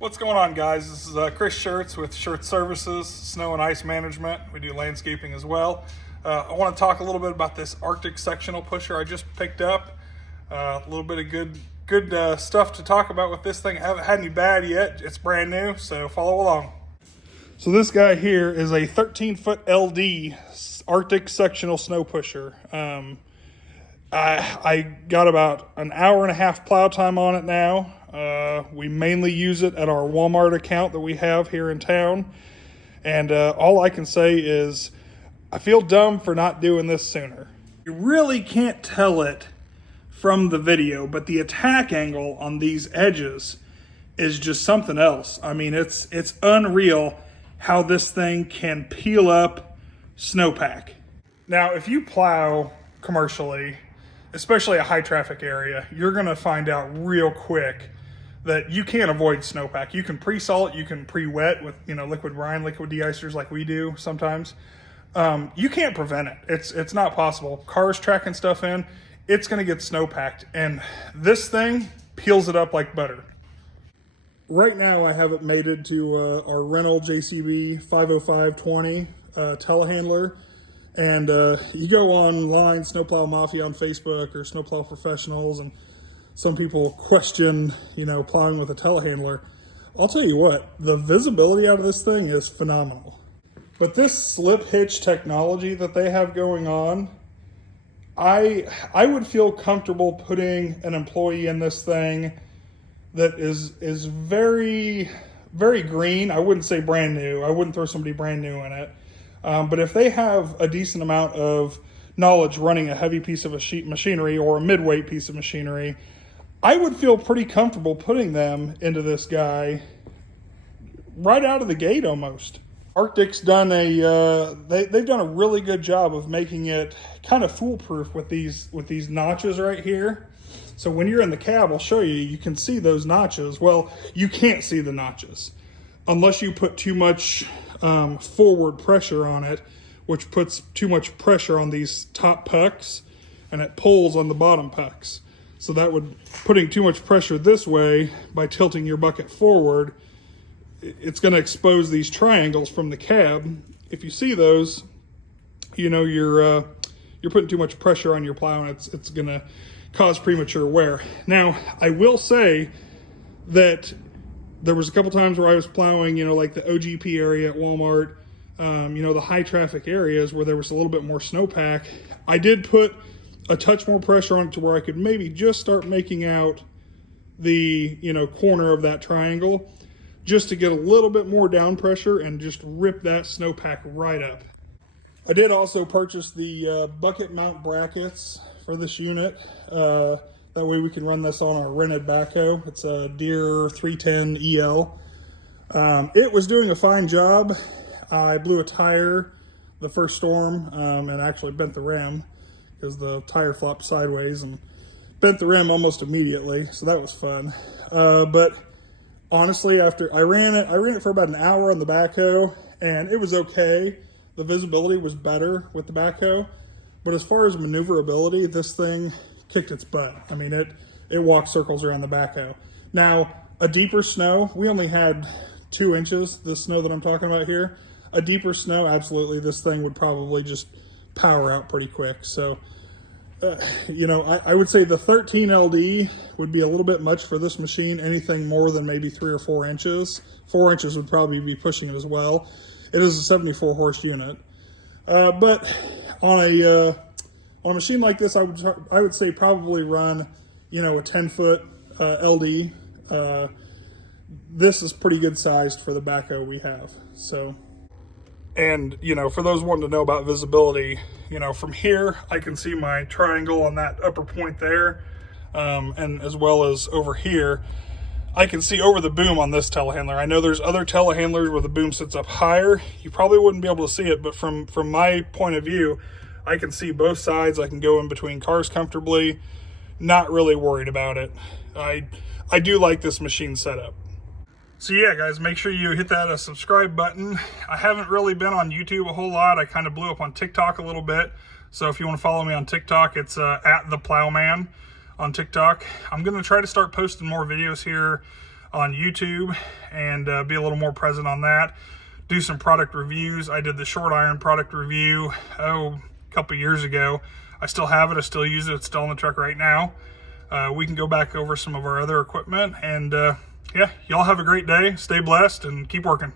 What's going on, guys? This is Chris Schertz with Schertz Services, Snow and Ice Management. We do landscaping as well. I want to talk a little bit about this Arctic sectional pusher I just picked up. A little bit of good stuff to talk about with this thing. I haven't had any bad yet. It's brand new, so follow along. So this guy here is a 13-foot LD Arctic sectional snow pusher. I got about an hour and a half plow time on it now. We mainly use it at our Walmart account that we have here in town. And all I can say is I feel dumb for not doing this sooner. You really can't tell it from the video, but the attack angle on these edges is just something else. I mean, it's unreal how this thing can peel up snowpack. Now, if you plow commercially, especially a high traffic area, you're gonna find out real quick that you can't avoid snowpack. You can pre-salt, you can pre-wet with liquid brine, liquid de-icers like we do sometimes. You can't prevent it. It's not possible. Cars tracking stuff in, it's gonna get snowpacked, and this thing peels it up like butter. Right now I have it mated to our rental JCB 50520 telehandler. And you go online, Snowplow Mafia on Facebook or Snowplow Professionals, and some people question, plowing with a telehandler. I'll tell you what, the visibility out of this thing is phenomenal. But this slip hitch technology that they have going on, I would feel comfortable putting an employee in this thing that is very, very green. I wouldn't say brand new. I wouldn't throw somebody brand new in it. But if they have a decent amount of knowledge running a heavy piece of machinery or a mid-weight piece of machinery, I would feel pretty comfortable putting them into this guy right out of the gate almost. Arctic's done they've done a really good job of making it kind of foolproof with these notches right here. So when you're in the cab, I'll show you, you can see those notches. Well, you can't see the notches unless you put too much forward pressure on it, which puts too much pressure on these top pucks, and it pulls on the bottom pucks. So that would, putting too much pressure this way by tilting your bucket forward, it's going to expose these triangles from the cab. If you see those, you're putting too much pressure on your plow, and it's going to cause premature wear. Now, I will say that there was a couple times where I was plowing, like the OGP area at Walmart, the high traffic areas where there was a little bit more snowpack. I did put a touch more pressure on it to where I could maybe just start making out the, corner of that triangle, just to get a little bit more down pressure and just rip that snowpack right up. I did also purchase the bucket mount brackets for this unit. That way we can run this on our rented backhoe. It's a Deere 310 EL. It was doing a fine job. I blew a tire the first storm and actually bent the rim because the tire flopped sideways and bent the rim almost immediately. So that was fun. But honestly, after I ran it for about an hour on the backhoe, and it was okay. The visibility was better with the backhoe. But as far as maneuverability, this thing kicked its butt. I mean, it walked circles around the backhoe. Now, a deeper snow, we only had 2 inches, the snow that I'm talking about here. A deeper snow, absolutely, this thing would probably just power out pretty quick. So, I would say the 13 LD would be a little bit much for this machine. Anything more than maybe 3 or 4 inches. 4 inches would probably be pushing it as well. It is a 74 horse unit. But on a machine like this, I would say probably run, a 10-foot LD. This is pretty good sized for the backhoe we have. So, and for those wanting to know about visibility, from here I can see my triangle on that upper point there, and as well as over here, I can see over the boom on this telehandler. I know there's other telehandlers where the boom sits up higher. You probably wouldn't be able to see it, but from my point of view, I can see both sides. I can go in between cars comfortably. Not really worried about it. I do like this machine setup. So yeah, guys, make sure you hit that subscribe button. I haven't really been on YouTube a whole lot. I kind of blew up on TikTok a little bit. So if you want to follow me on TikTok, it's at The Plowman on TikTok. I'm going to try to start posting more videos here on YouTube and be a little more present on that. Do some product reviews. I did the short iron product review, a couple years ago. I still have it. I still use it. It's still in the truck right now. We can go back over some of our other equipment. And yeah, y'all have a great day. Stay blessed and keep working.